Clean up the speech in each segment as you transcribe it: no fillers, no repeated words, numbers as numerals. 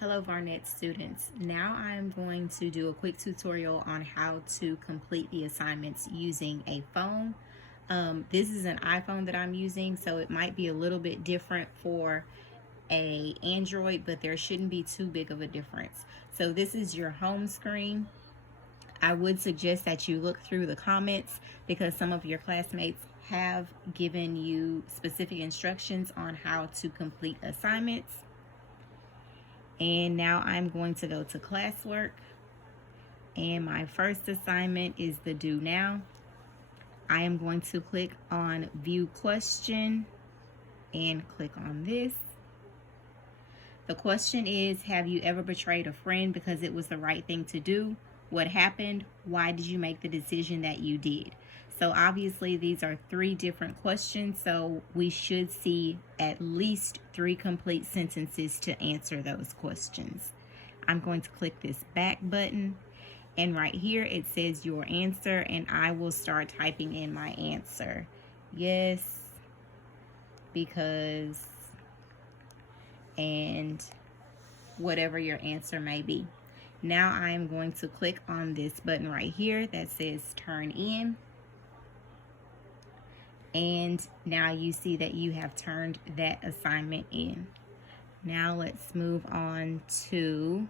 Hello Varnet students. Now I'm going to do a quick tutorial on how to complete the assignments using a phone. This is an iPhone that I'm using, so it might be a little bit different for a Android, but there shouldn't be too big of a difference. So this is your home screen. I would suggest that you look through the comments because some of your classmates have given you specific instructions on how to complete assignments. And now I'm going to go to classwork. And my first assignment is the due now. I am going to click on view question and click on this. The question is, have you ever betrayed a friend because it was the right thing to do? What happened? Why did you make the decision that you did? So obviously these are three different questions, so we should see at least 3 complete sentences to answer those questions. I'm going to click this back button, and right here it says your answer, and I will start typing in my answer. Yes, because, and whatever your answer may be. Now I'm going to click on this button right here that says turn in. And now you see that you have turned that assignment in. Now let's move on to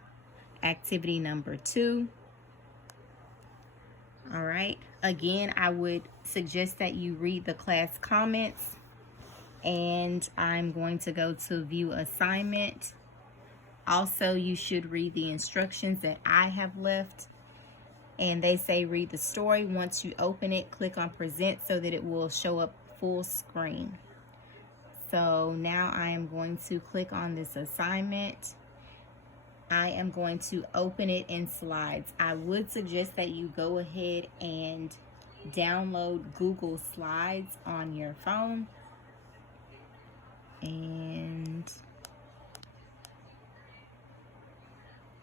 activity number 2. All right. Again, I would suggest that you read the class comments. And I'm going to go to view assignment. Also, you should read the instructions that I have left. And they say read the story. Once you open it, click on present so that it will show up full screen. So now I am going to click on this assignment. I am going to open it in slides. I would suggest that you go ahead and download Google Slides on your phone. And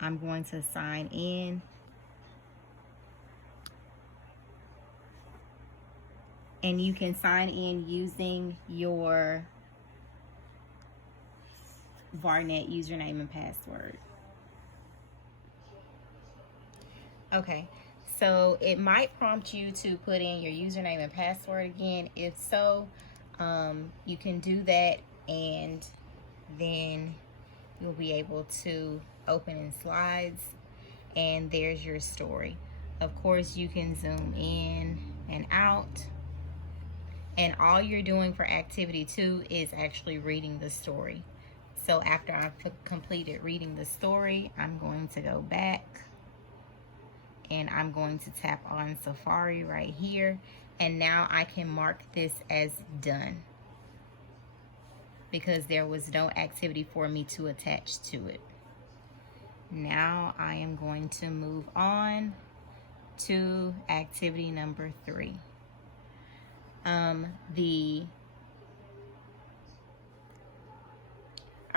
I'm going to sign in. And you can sign in using your Varnet username and password. Okay, so it might prompt you to put in your username and password again. If so, you can do that, and then you'll be able to open in slides, and there's your story. Of course, you can zoom in and out. And all you're doing for activity 2 is actually reading the story. So after I've completed reading the story, I'm going to go back and I'm going to tap on Safari right here. And now I can mark this as done because there was no activity for me to attach to it. Now I am going to move on to activity number 3. All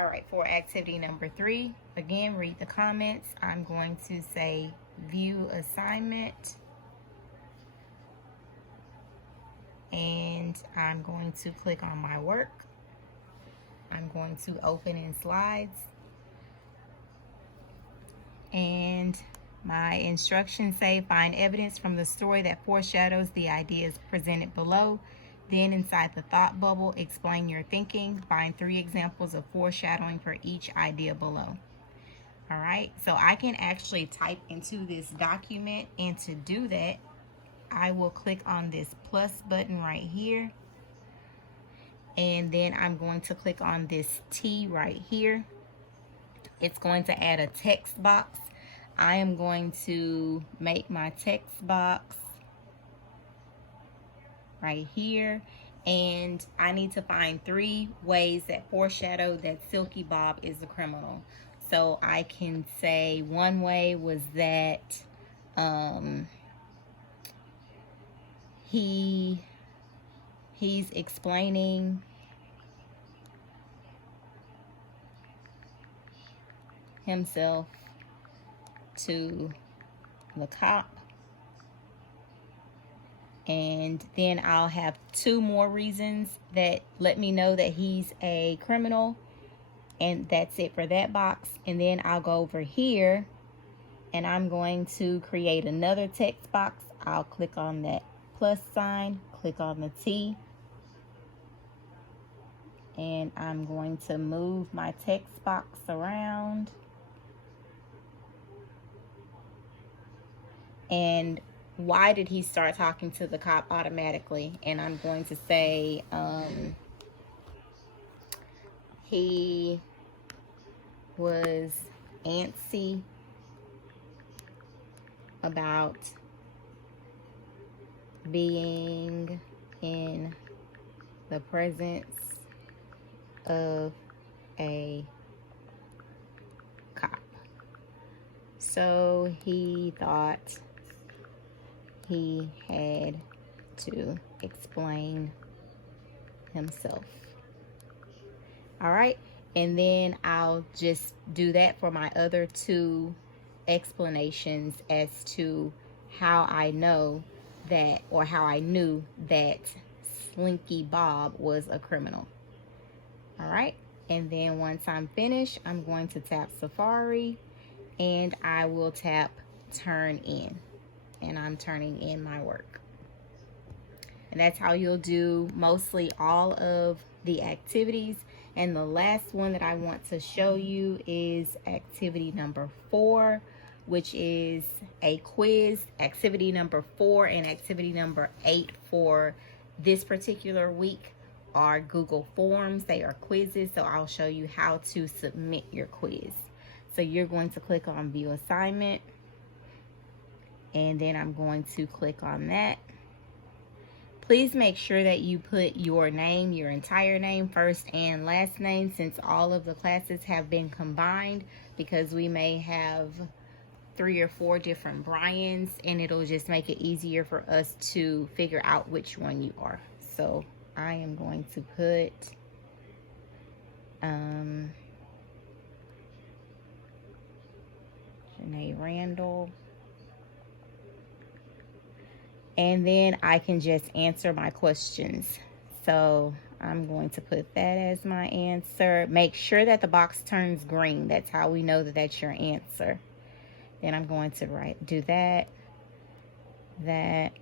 right, for activity number 3, again, read the comments. I'm going to say view assignment. And I'm going to click on my work. I'm going to open in slides. And my instructions say find evidence from the story that foreshadows the ideas presented below. Then inside the thought bubble, explain your thinking. Find 3 examples of foreshadowing for each idea below. All right, so I can actually type into this document, and to do that, I will click on this plus button right here. And then I'm going to click on this T right here. It's going to add a text box. I am going to make my text box right here, and I need to find 3 ways that foreshadow that Silky Bob is a criminal. So I can say one way was that he's explaining himself to the cop. And then I'll have 2 more reasons that let me know that he's a criminal. And that's it for that box. And then I'll go over here and I'm going to create another text box. I'll click on that plus sign, click on the T, and I'm going to move my text box around. And why did he start talking to the cop automatically? And I'm going to say he was antsy about being in the presence of a cop. So he thought he had to explain himself. All right, and then I'll just do that for my other two explanations as to how I know that, or how I knew that Slinky Bob was a criminal. All right, and then once I'm finished, I'm going to tap Safari and I will tap Turn In, and I'm turning in my work. And that's how you'll do mostly all of the activities. And the last one that I want to show you is activity number 4, which is a quiz. Activity number 4 and activity number 8 for this particular week are Google Forms. They are quizzes, so I'll show you how to submit your quiz. So you're going to click on View Assignment, and then I'm going to click on that. Please make sure that you put your name, your entire name, first and last name, since all of the classes have been combined, because we may have 3 or 4 different Brians, and it'll just make it easier for us to figure out which one you are. So I am going to put Janae Randall. And then I can just answer my questions. So I'm going to put that as my answer. Make sure that the box turns green. That's how we know that that's your answer. Then I'm going to do that, that,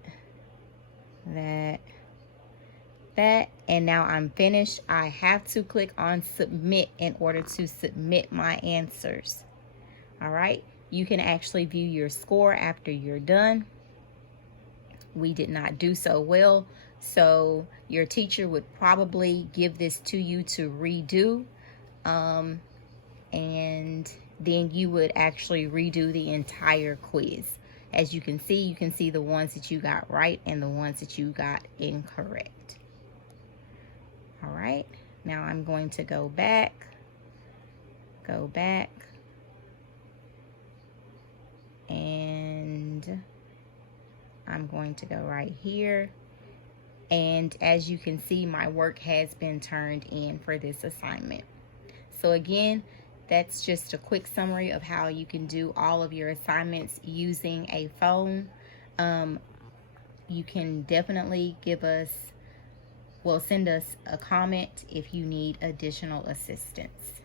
and now I'm finished. I have to click on Submit in order to submit my answers. All right, you can actually view your score after you're done. We did not do so well, so your teacher would probably give this to you to redo, and then you would actually redo the entire quiz. As you can see the ones that you got right and the ones that you got incorrect. All right, now I'm going to go back, and I'm going to go right here. And as you can see, my work has been turned in for this assignment. So again, that's just a quick summary of how you can do all of your assignments using a phone. You can definitely send us a comment if you need additional assistance.